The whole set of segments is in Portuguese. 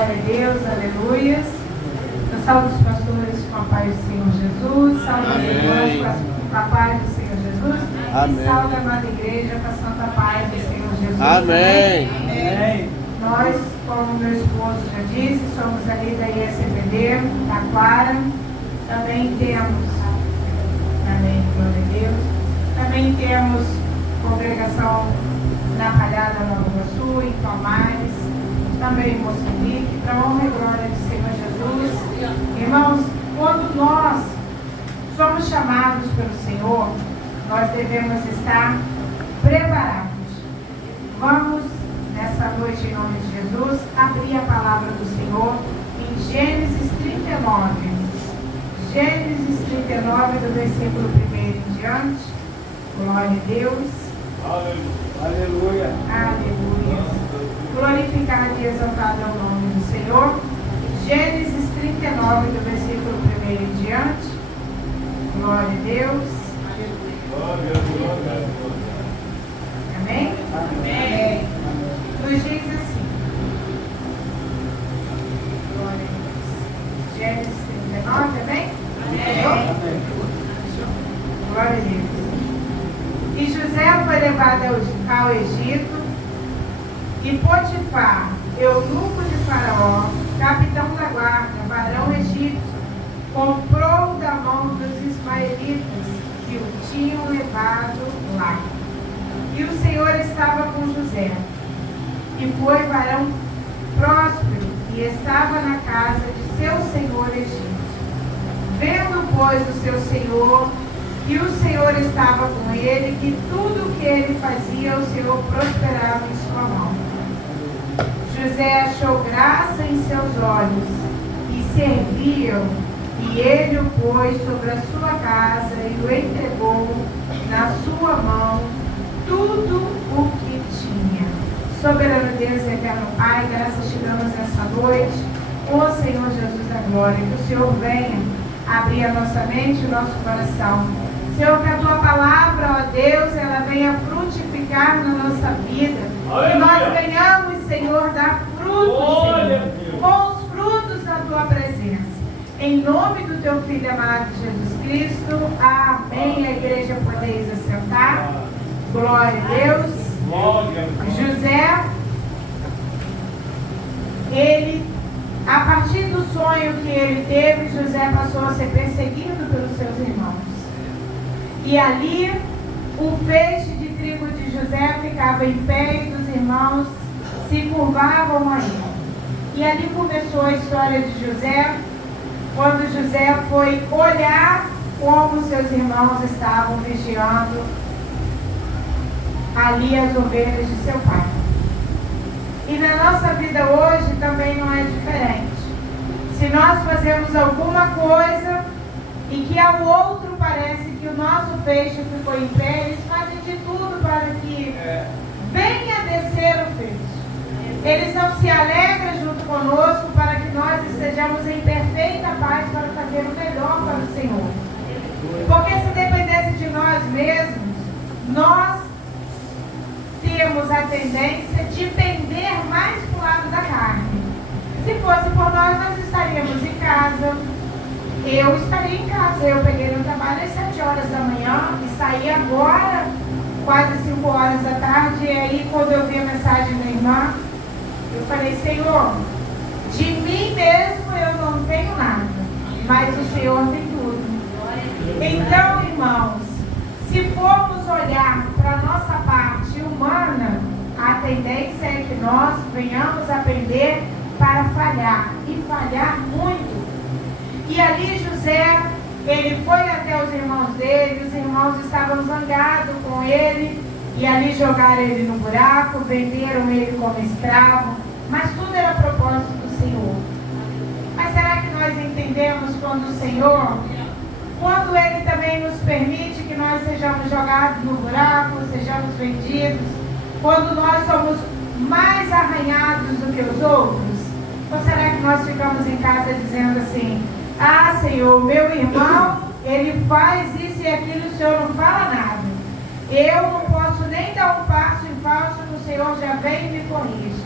Glória a Deus, aleluias. Eu saúdo os pastores com a paz do Senhor Jesus. Saúdo as irmãs com a paz do Senhor Jesus. Amém. E saúdo a amada igreja com a santa paz do Senhor Jesus. Amém. Amém. Nós, como meu esposo já disse, somos ali da ISPD, Taquara. Também temos, amém, glória a Deus. Também temos congregação na Palhada Nova Iguaçu, em Palmares, também em Moçambique, para a honra e glória do Senhor Jesus. Irmãos, quando nós somos chamados pelo Senhor, nós devemos estar preparados. Vamos, nessa noite, em nome de Jesus, abrir a palavra do Senhor em Gênesis 39. Gênesis 39, do versículo 1 em diante. Glória a Deus. Aleluia. Aleluia. Glorificado e exaltado é o nome do Senhor. Gênesis 39, do versículo 1 em diante. Glória a Deus. Amém? Amém. Nos diz assim. Glória a Deus. Gênesis 39, amém? Amém. Glória a Deus. E José foi levado ao Egito, e Potifar, eunuco de Faraó, capitão da guarda, varão egípcio, comprou da mão dos ismaelitas que o tinham levado lá. E o Senhor estava com José, e foi varão próspero, e estava na casa de seu senhor egípcio. Vendo, pois, o seu senhor, que o Senhor estava com ele, que tudo o que ele fazia, o Senhor prosperava em sua mão. José achou graça em seus olhos, e serviu, e ele o pôs sobre a sua casa, e o entregou na sua mão tudo o que tinha. Soberano Deus e eterno Pai, graças te damos essa noite, ó Senhor Jesus da glória, que o Senhor venha abrir a nossa mente e o nosso coração. Senhor, que a tua palavra, ó Deus, ela venha frutificar na nossa vida. Que nós venhamos, Senhor, dar frutos, Senhor, bons frutos na tua presença. Em nome do teu Filho amado Jesus Cristo. Amém. A igreja podeis assentar. Glória a Deus. José, ele, a partir do sonho que ele teve, José passou a ser perseguido pelos seus irmãos. E ali, o feixe de trigo de José ficava em pé e os irmãos se curvavam a ele. E ali começou a história de José, quando José foi olhar como seus irmãos estavam vigiando ali as ovelhas de seu pai. E na nossa vida hoje também não é diferente. Se nós fazemos alguma coisa e que ao outro parece que o nosso feixe ficou em pé, eles fazem de tudo para que venha descer o feixe. Eles não se alegram junto conosco para que nós estejamos em perfeita paz para fazer o melhor para o Senhor. Porque se dependesse de nós mesmos, nós temos a tendência de pender mais para o lado da carne. Se fosse por nós estaríamos em casa. Eu estaria em casa. Eu peguei no trabalho às 7 horas da manhã e saí agora, quase 5 horas da tarde. E aí, quando eu vi a mensagem da irmã, eu falei: Senhor, de mim mesmo eu não tenho nada, mas o Senhor tem tudo. Então, irmãos, se formos olhar para a nossa parte humana, a tendência é que nós venhamos aprender para falhar, e falhar muito. E ali José, ele foi até os irmãos dele, os irmãos estavam zangados com ele, e ali jogaram ele no buraco, venderam ele como escravo, mas tudo era propósito do Senhor. Mas será que nós entendemos quando o Senhor, quando Ele também nos permite que nós sejamos jogados no buraco, sejamos vendidos, quando nós somos mais arranhados do que os outros? Ou será que nós ficamos em casa dizendo assim: ah, Senhor, meu irmão, ele faz isso e aquilo, o Senhor não fala nada. Eu não posso nem dar um passo em falso, que o Senhor já vem e me corrige.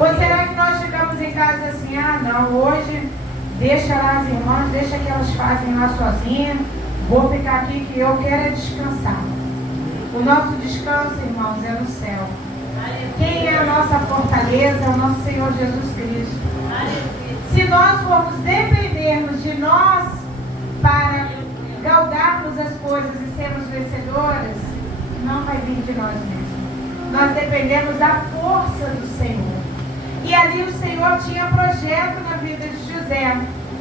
Ou será que nós chegamos em casa assim, não, hoje deixa lá as irmãs, deixa que elas fazem lá sozinhas, vou ficar aqui que eu quero é descansar. O nosso descanso, irmãos, é no céu. Quem é a nossa fortaleza é o nosso Senhor Jesus Cristo. Se nós formos dependermos de nós para galgarmos as coisas e sermos vencedoras, não vai vir de nós mesmos. Nós dependemos da força do Senhor. E ali o Senhor tinha projeto na vida de José.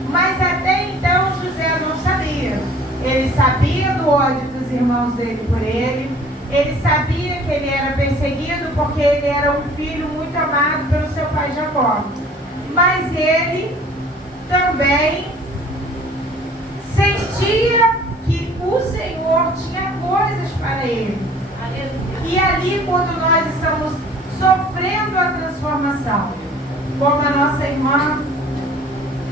Mas até então José não sabia. Ele sabia do ódio dos irmãos dele por ele. Ele sabia que ele era perseguido porque ele era um filho muito amado pelo seu pai Jacó. Mas ele também sentia que o Senhor tinha coisas para ele. E ali, quando nós estamos sofrendo a transformação, como a nossa irmã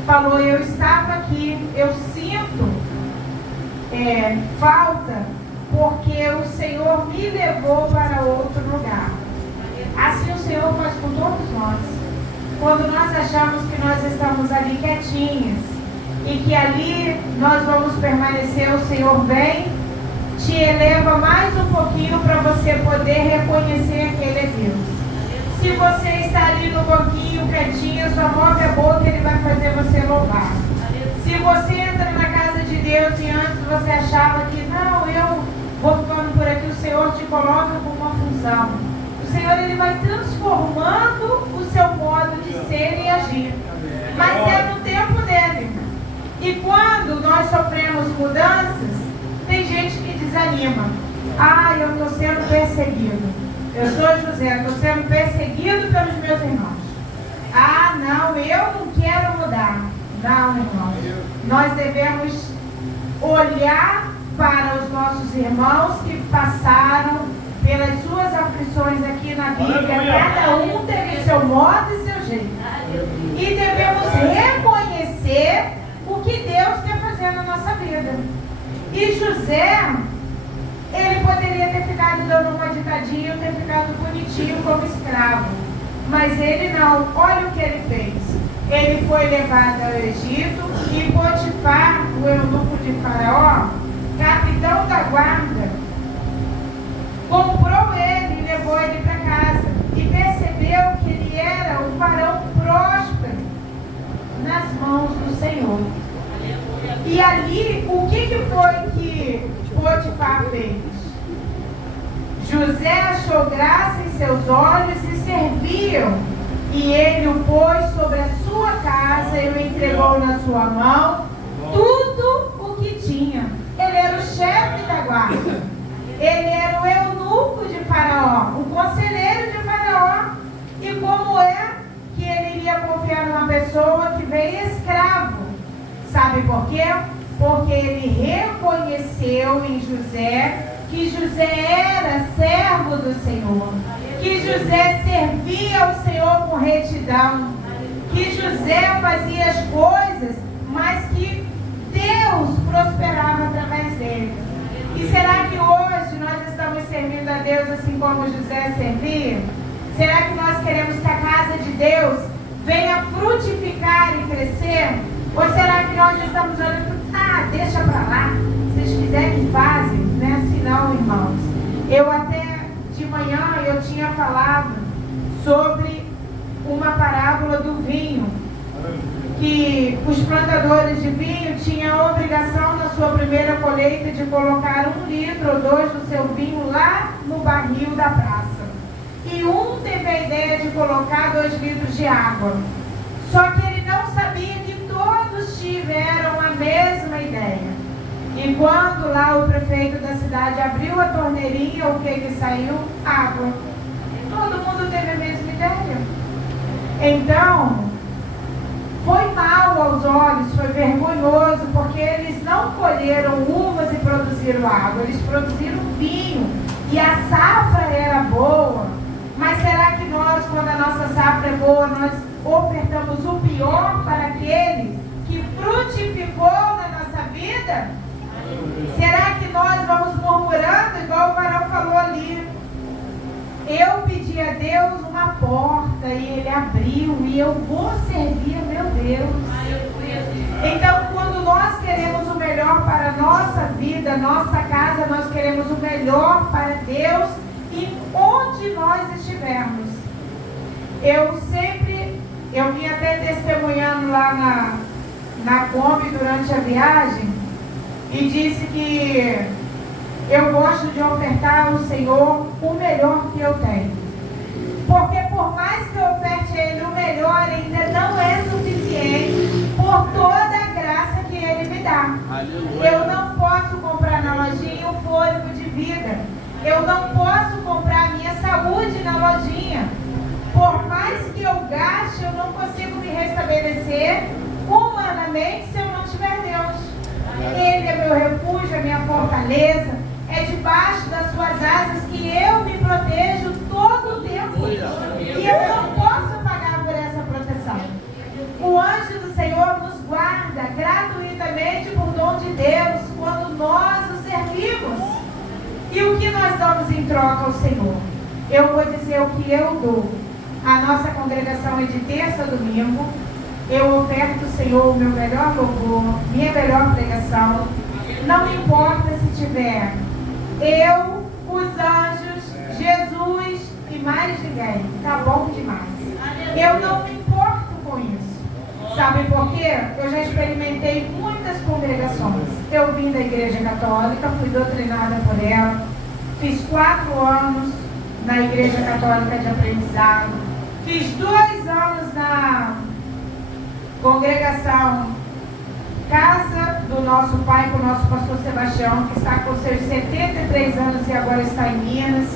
falou, eu estava aqui, eu sinto falta, porque o Senhor me levou para outro lugar. Assim o Senhor faz com todos nós. Quando nós achamos que nós estamos ali quietinhas e que ali nós vamos permanecer, o Senhor vem, te eleva mais um pouquinho para você poder reconhecer que Ele é Deus. Se você está ali no banquinho quietinho, só move a boca, Ele vai fazer você louvar. Se você entra na casa de Deus e antes você achava que não, eu vou ficando por aqui, o Senhor te coloca com uma função. O Senhor, Ele vai transformando o seu modo de ser e agir. Mas é no tempo dele. E quando nós sofremos mudanças, tem gente que desanima. Eu estou sendo perseguido. Eu sou José, estou sendo perseguido pelos meus irmãos. Não, eu não quero mudar. Não, irmãos. Nós devemos olhar para os nossos irmãos que passaram pelas suas aflições aqui na Bíblia. Cada um teve seu modo e seu jeito. E devemos reconhecer o que Deus quer fazer na nossa vida. E José, ele poderia ter ficado dando uma ditadinha, ter ficado bonitinho como escravo. Mas ele não. Olha o que ele fez. Ele foi levado ao Egito e Potifar, o eunuco de Faraó, capitão da guarda, comprou ele e levou ele para casa. E percebeu que ele era um varão próspero nas mãos do Senhor. E ali, o que foi que Potifar fez? José achou graça em seus olhos e serviu. E ele o pôs sobre a sua casa e o entregou na sua mão tudo o que tinha. Ele era o chefe da guarda. Ele era o eunuco de Faraó, o conselheiro de Faraó. E como é que ele iria confiar numa pessoa que veio escravo? Sabe por quê? Porque ele reconheceu em José que José era servo do Senhor, que José servia ao Senhor com retidão, que José fazia as coisas, mas que Deus prosperava através dele. E será que hoje nós estamos servindo a Deus assim como José servia? Será que nós queremos que a casa de Deus venha frutificar e crescer? Ou será que nós estamos olhando, deixa para lá, se eles quiserem que fazem, não é assim não, irmãos. Eu até de manhã eu tinha falado sobre uma parábola do vinho, que os plantadores de vinho tinham a obrigação na sua primeira colheita de colocar 1 litro ou 2 do seu vinho lá no barril da praça. E um teve a ideia de colocar 2 litros de água. Só que ele não sabia que todos tiveram a mesma ideia. E quando lá o prefeito da cidade abriu a torneirinha, o que saiu? Água. Todo mundo teve a mesma ideia. Então, foi mal aos olhos, foi vergonhoso, porque eles não colheram uvas e produziram água, eles produziram vinho. E a safra era boa. Mas será que nós, quando a nossa safra é boa, nós ofertamos o pior para aquele que frutificou na nossa vida? Será que nós vamos murmurando, igual o varão falou ali? Eu pedi a Deus uma porta e Ele abriu e eu vou servir, meu Deus. Então, quando nós queremos o melhor para a nossa vida, nossa casa, nós queremos o melhor para Deus e onde nós estivermos. Eu vim até testemunhando lá na Kombi durante a viagem e disse que eu gosto de ofertar ao Senhor o melhor que eu tenho. Porque por mais que eu oferte a Ele o melhor, ainda não é suficiente por toda a graça que Ele me dá. Aleluia. Eu não posso comprar na lojinha um fôlego de vida. Eu não posso comprar a minha saúde na lojinha. Por mais que eu gaste, eu não consigo me restabelecer humanamente se eu não tiver Deus. Ele é meu refúgio, é minha fortaleza. É debaixo das suas asas que eu me protejo todo o tempo. E eu não posso pagar por essa proteção. O anjo do Senhor nos guarda gratuitamente por dom de Deus quando nós o servimos. E o que nós damos em troca ao Senhor? Eu vou dizer o que eu dou. A nossa congregação é de terça a domingo. Eu oferto ao Senhor o meu melhor louvor, minha melhor pregação. Não importa se tiver eu, os anjos, Jesus e mais ninguém. Tá bom demais. Eu não me importo com isso. Sabe por quê? Eu já experimentei muitas congregações. Eu vim da Igreja Católica, fui doutrinada por ela. Fiz 4 anos na Igreja Católica de aprendizado. Fiz 2 anos na congregação Casa do Nosso Pai, com o nosso pastor Sebastião, que está com seus 73 anos e agora está em Minas.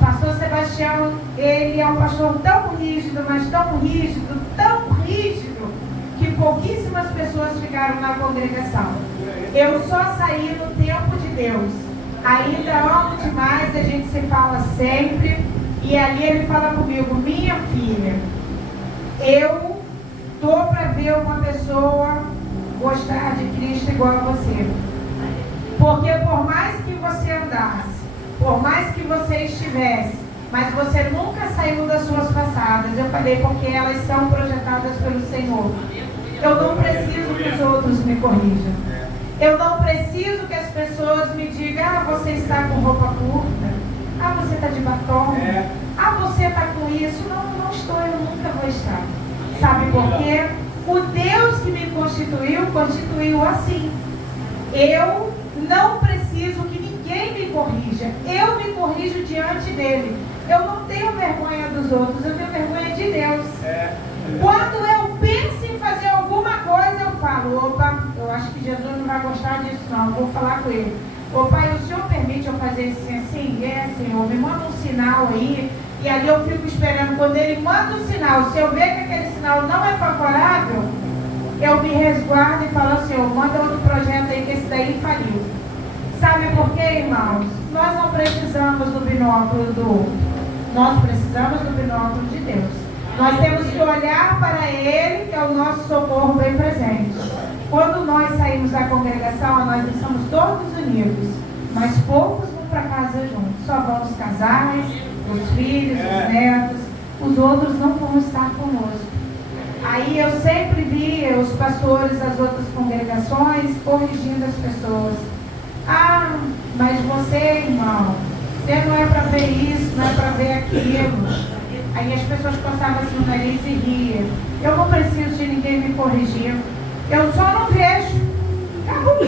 Pastor Sebastião, ele é um pastor tão rígido, mas tão rígido, que pouquíssimas pessoas ficaram na congregação. Eu só saí no tempo de Deus. Ainda amo demais, a gente se fala sempre. E ali ele fala comigo: minha filha, eu estou para ver uma pessoa gostar de Cristo igual a você. Porque por mais que você andasse, por mais que você estivesse, mas você nunca saiu das suas passadas. Eu falei, porque elas são projetadas pelo Senhor. Eu não preciso que os outros me corrijam. Eu não preciso que as pessoas me digam: ah, você está com roupa curta, ah, você está de batom, ah, você está com isso. Não, não estou, eu nunca vou estar. Sabe por quê? O Deus que me constituiu assim. Eu não preciso que ninguém me corrija. Eu me corrijo diante dele. Eu não tenho vergonha dos outros, eu tenho vergonha de Deus. Quando eu penso em fazer alguma coisa, eu falo: opa, eu acho que Jesus não vai gostar disso não, vou falar com ele. Ô Pai, o Senhor permite eu fazer assim, assim? Senhor, me manda um sinal aí. E ali eu fico esperando. Quando ele manda um sinal, se eu ver que aquele sinal não é favorável, eu me resguardo e falo: Senhor, manda outro projeto aí, que esse daí faliu. Sabe por quê, irmãos? Nós não precisamos do binóculo do outro. Nós precisamos do binóculo de Deus. Nós temos que olhar para Ele, que é o nosso socorro bem presente. Quando nós saímos da congregação, nós estamos todos unidos, mas poucos vão para casa juntos. Só vão os casais, os filhos, os netos. Os outros não vão estar conosco. Aí eu sempre via os pastores das outras congregações corrigindo as pessoas. Ah, mas você, irmão, você não é para ver isso, não é para ver aquilo. Aí as pessoas passavam assim no nariz e riam. Eu não preciso de ninguém me corrigir. Eu só não vejo. Acabou.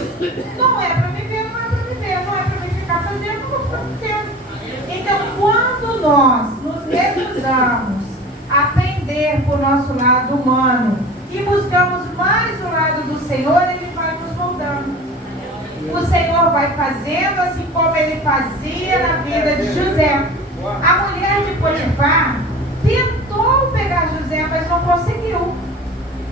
Não é para me ver, não é para me ver. Não é para me ficar fazendo, não vou ficar fazendo. Então, quando nós nos recusamos a pender por nosso lado humano e buscamos mais o lado do Senhor, Ele vai nos moldando. O Senhor vai fazendo assim como Ele fazia na vida de José. A mulher de Potifar tentou pegar José, mas não conseguiu.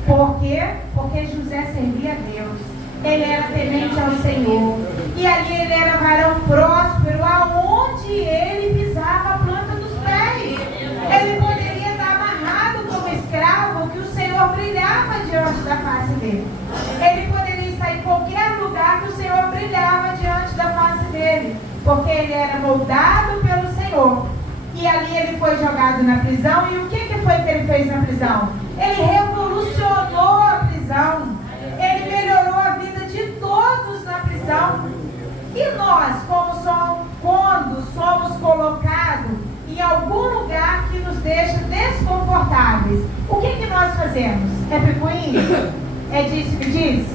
Por quê? Porque José servia a Deus. Ele era temente ao Senhor. E ali ele era varão próspero, aonde ele pisava a planta dos pés. Ele poderia estar amarrado como escravo, que o Senhor brilhava diante da face dele. Ele poderia estar em qualquer lugar que o Senhor brilhava diante da face dele. Porque ele era moldado pelo Senhor. E ali ele foi jogado na prisão. E o que foi que ele ele fez na prisão? Ele revolucionou a prisão. Ele melhorou a vida de todos na prisão. E nós, quando somos colocados em algum lugar que nos deixa desconfortáveis, o que nós fazemos? É picuinha? É disse que diz?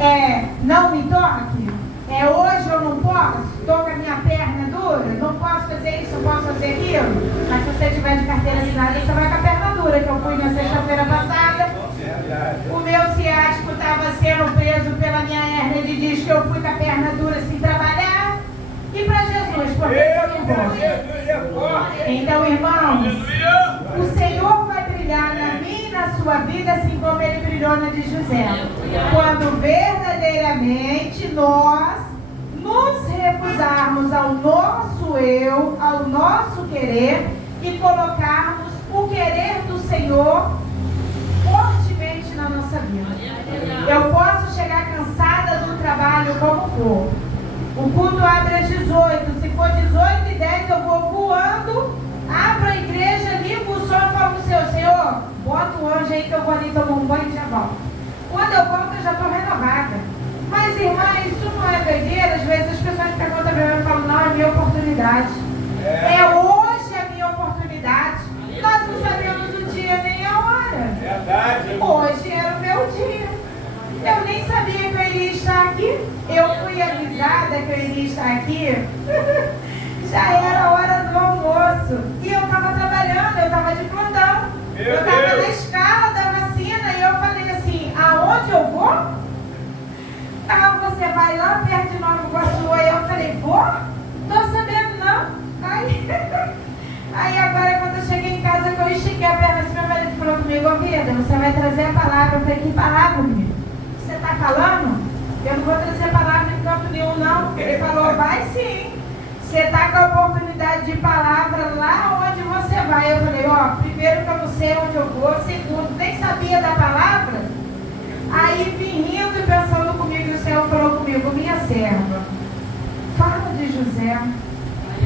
É não me toque? É hoje eu não posso? Estou com a minha perna dura? Não posso fazer isso, não posso fazer aquilo? Mas se você tiver de carteira assinada, você vai com a perna dura, que eu fui na sexta-feira passada. O meu ciático estava sendo preso pela minha hérnia de disco, eu fui com a perna dura sem trabalhar. E para Jesus, porque foi bom. Então, irmãos, o Senhor vai brilhar na minha e na sua vida, assim como ele brilhou na de José. Quando verdadeiramente nós nos recusarmos ao nosso eu, ao nosso querer, e colocarmos o querer do Senhor fortemente na nossa vida. Eu posso chegar cansada do trabalho como for. O culto abre às 18. Se for 18h10, eu vou voando, abro a igreja, ligo o som e falo com o Senhor, bota o anjo aí que eu vou ali tomar um banho e já volto. Quando eu volto, eu já estou renovada. Mas, irmã, isso não é doideira? Às vezes as pessoas perguntam para mim e falam, não, é minha oportunidade. É hoje a minha oportunidade. Nós não sabemos o dia nem a hora. Verdade. Hoje era o meu dia. Eu nem sabia que eu iria estar aqui. Eu fui avisada que eu iria estar aqui. Já era a hora do almoço. E eu estava trabalhando, eu estava de plantão. Eu estava na escala da vacina e eu falei assim, aonde eu vou? Ah, você vai lá perto de Nova Iguaçu. Aí eu falei, vou? Tô sabendo não. Aí agora quando eu cheguei em casa que eu estiquei a perna assim, meu marido falou comigo, ô vida, você vai trazer a palavra. Eu falei, que palavra, menino? Você está falando? Eu não vou trazer a palavra em canto nenhum não. Ele falou, vai sim. Você está com a oportunidade de palavra lá onde você vai. Eu falei, ó, primeiro que eu não sei onde eu vou, segundo, nem sabia da palavra. Aí vim rindo e pensando comigo, e o Senhor falou comigo, minha serva, fala de José.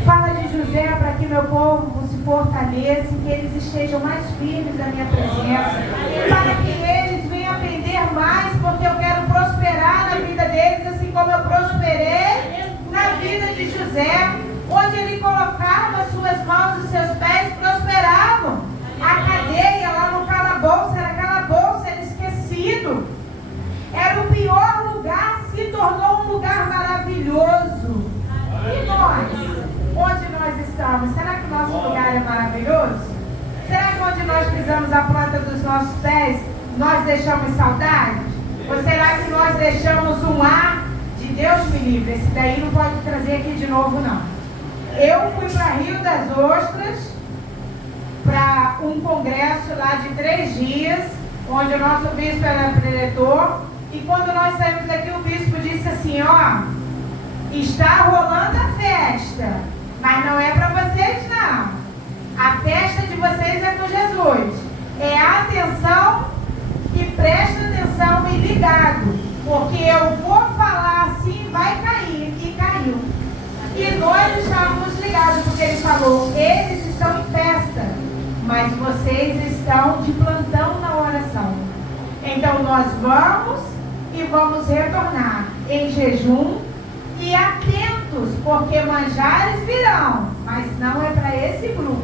Fala de José para que meu povo se fortaleça e que eles estejam mais firmes na minha presença. Para que eles venham aprender mais, porque eu quero prosperar na vida deles, assim como eu prosperei na vida de José. Onde ele colocava suas mãos e seus pés, prosperavam. A cadeia lá no calabouço, era calabouço, era esquecido. Era o pior lugar, se tornou um lugar maravilhoso. E nós? Onde nós estamos? Será que o nosso lugar é maravilhoso? Será que onde nós pisamos a planta dos nossos pés, nós deixamos saudade? Ou será que nós deixamos um ar de Deus me livre? Esse daí não pode trazer aqui de novo, não. Eu fui para Rio das Ostras, para um congresso lá de 3 dias, onde o nosso bispo era preletor, e quando nós saímos daqui, o bispo disse assim, ó, está rolando a festa, mas não é para vocês não. A festa de vocês é com Jesus. É a atenção e presta atenção e ligado, porque eu vou falar assim, vai cair, e caiu. E nós estávamos ligados, porque ele falou, eles estão em festa, mas vocês estão de plantão na oração. Então nós vamos e vamos retornar em jejum e atentos, porque manjares virão, mas não é para esse grupo.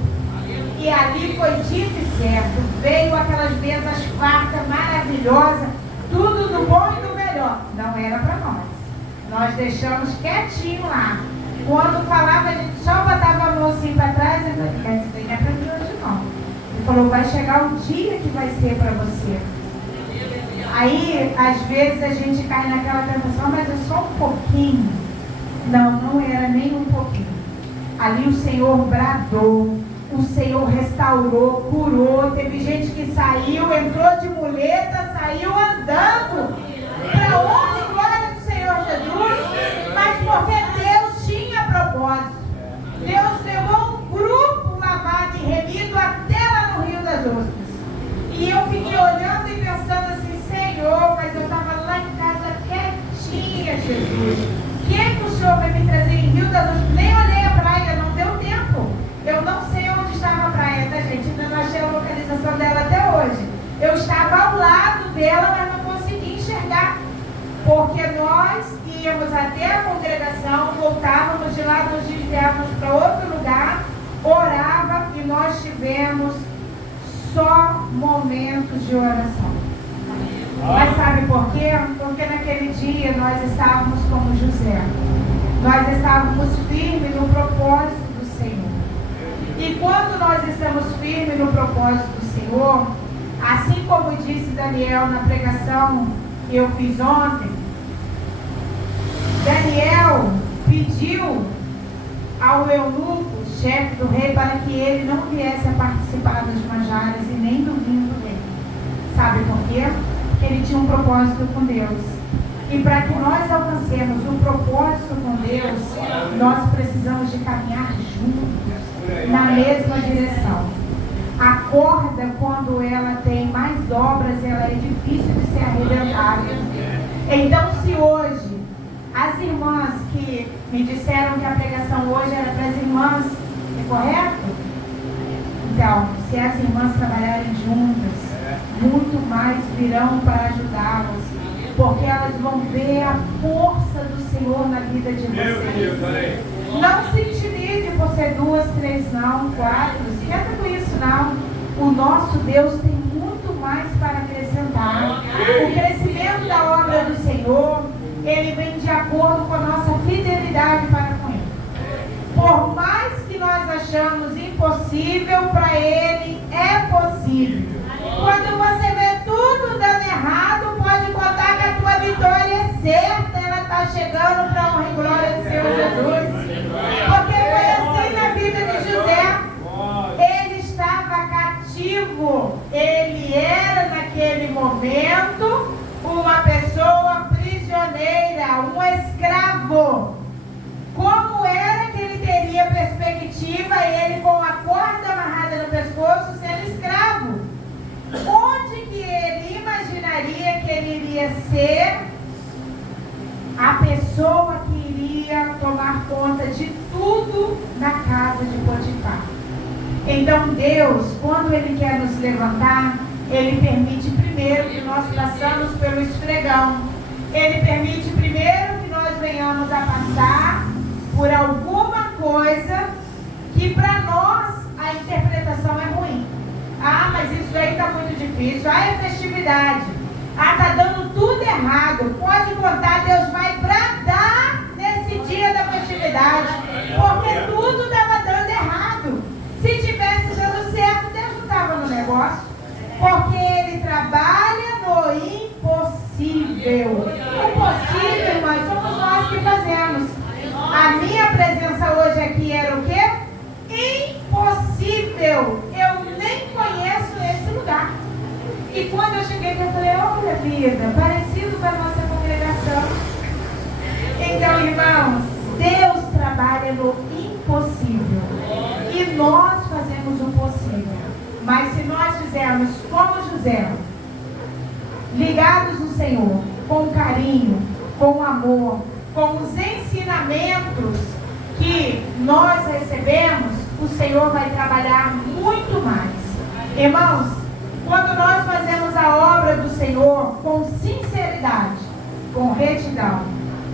E ali foi dito e certo, veio aquelas mesas fartas, maravilhosas, tudo do bom e do melhor. Não era para nós. Nós deixamos quietinho lá. Quando falava, a gente só botava a mão assim para trás e falei, isso não é para mim hoje não. Ele falou, vai chegar um dia que vai ser para você. Aí, às vezes, a gente cai naquela tentação, mas é só um pouquinho. Não, não era nem um pouquinho. Ali o Senhor bradou, o Senhor restaurou, curou. Teve gente que saiu, entrou de muleta, saiu andando. Para honra e glória do Senhor Jesus, mas porque Deus tinha propósito. Deus levou um grupo lavado e remido até lá no Rio das Ostras. E eu fiquei olhando e pensando assim, Senhor, mas eu estava lá em casa quietinha, Jesus. O que o Senhor vai me trazer em Rio das Ostras? Nem olhei a praia, não deu tempo. Eu não sei onde estava a praia, tá, gente? Ainda não achei a localização. dela, mas não conseguia enxergar. Porque nós íamos até a congregação, voltávamos de lá, nos desviávamos para outro lugar, orava e nós tivemos só momentos de oração. Mas sabe por quê? Porque naquele dia nós estávamos como José. Nós estávamos firmes no propósito do Senhor. E quando nós estamos firmes no propósito do Senhor, assim como disse Daniel na pregação que eu fiz ontem, Daniel pediu ao eunuco, chefe do rei, para que ele não viesse a participar dos manjares e nem do vinho do rei. Sabe por quê? Porque ele tinha um propósito com Deus. E para que nós alcancemos um propósito com Deus, nós precisamos de caminhar juntos, na mesma direção. A corda, quando ela tem mais dobras, ela é difícil de ser arrebentada. Então, se hoje as irmãs que me disseram que a pregação hoje era para as irmãs, é correto? Então, se as irmãs trabalharem juntas, muito mais virão para ajudá-las, porque elas vão ver a força do Senhor na vida de vocês. Não se intimide por ser 2, 3, não, 4, esquenta com isso não. O nosso Deus tem muito mais para acrescentar. O crescimento da obra do Senhor, ele vem de acordo com a nossa fidelidade para com ele. Por mais que nós achamos impossível, para ele é possível. Quando você vê tudo dando errado, pode contar que a tua vitória é certa, ela está chegando para a honra e glória do Senhor Jesus. Porque foi assim na vida de José. Ele estava cativo, ele era naquele momento uma pessoa prisioneira, um escravo. Como era que ele teria perspectiva, ele com a corda amarrada no pescoço, sendo escravo? Onde que ele imaginaria que ele iria ser a pessoa que iria tomar conta de tudo na casa de Potifar? Então Deus, quando ele quer nos levantar, ele permite primeiro que nós passamos pelo esfregão. Ele permite primeiro que nós venhamos a passar por alguma coisa que para nós a interpretação é ruim. Ah, mas isso aí está muito difícil. Ah, é festividade. Ah, está dando tudo errado. Pode contar, Deus vai bradar nesse dia da festividade. Porque tudo estava dando errado. Se tivesse dando certo, Deus não estava no negócio. Porque Ele trabalha no impossível. O possível, irmãos, somos nós que fazemos. A minha presença hoje aqui era o quê? Impossível. Eu nem conheço esse lugar. E quando eu cheguei aqui, eu falei, olha vida, parecido com a nossa congregação. Então, irmãos, Deus trabalha no impossível. E nós fazemos o possível. Mas se nós fizermos como José, ligados no Senhor, com carinho, com amor, com os ensinamentos que nós recebemos, o Senhor vai trabalhar muito mais. Irmãos, quando nós fazemos a obra do Senhor com sinceridade, com retidão,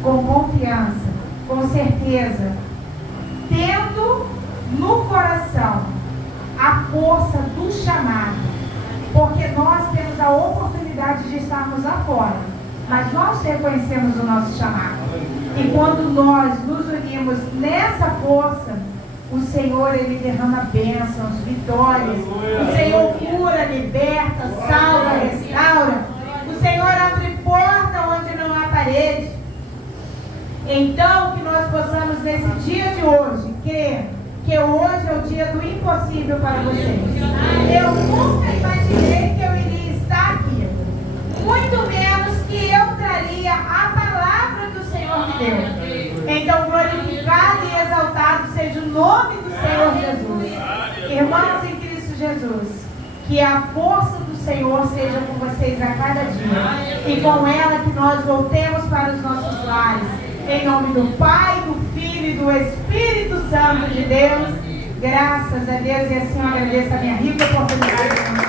com confiança, com certeza, tendo no coração a força do chamado, porque nós temos a oportunidade de estarmos lá fora, mas nós reconhecemos o nosso chamado. E quando nós nos unimos nessa força, o Senhor, Ele derrama bênçãos, vitórias. O Senhor cura, liberta, salva, restaura. O Senhor abre porta onde não há parede. Então, que nós possamos nesse dia de hoje crer que hoje é o dia do impossível para vocês. Eu nunca imaginei que eu iria estar aqui. Muito menos que eu traria a palavra do Senhor de Deus. Então, glorificado e exaltado seja o nome do Senhor Jesus. Irmãos em Cristo Jesus, que a força do Senhor seja com vocês a cada dia. E com ela que nós voltemos para os nossos lares. Em nome do Pai, do Filho e do Espírito Santo de Deus. Graças a Deus, e assim eu agradeço a minha rica oportunidade.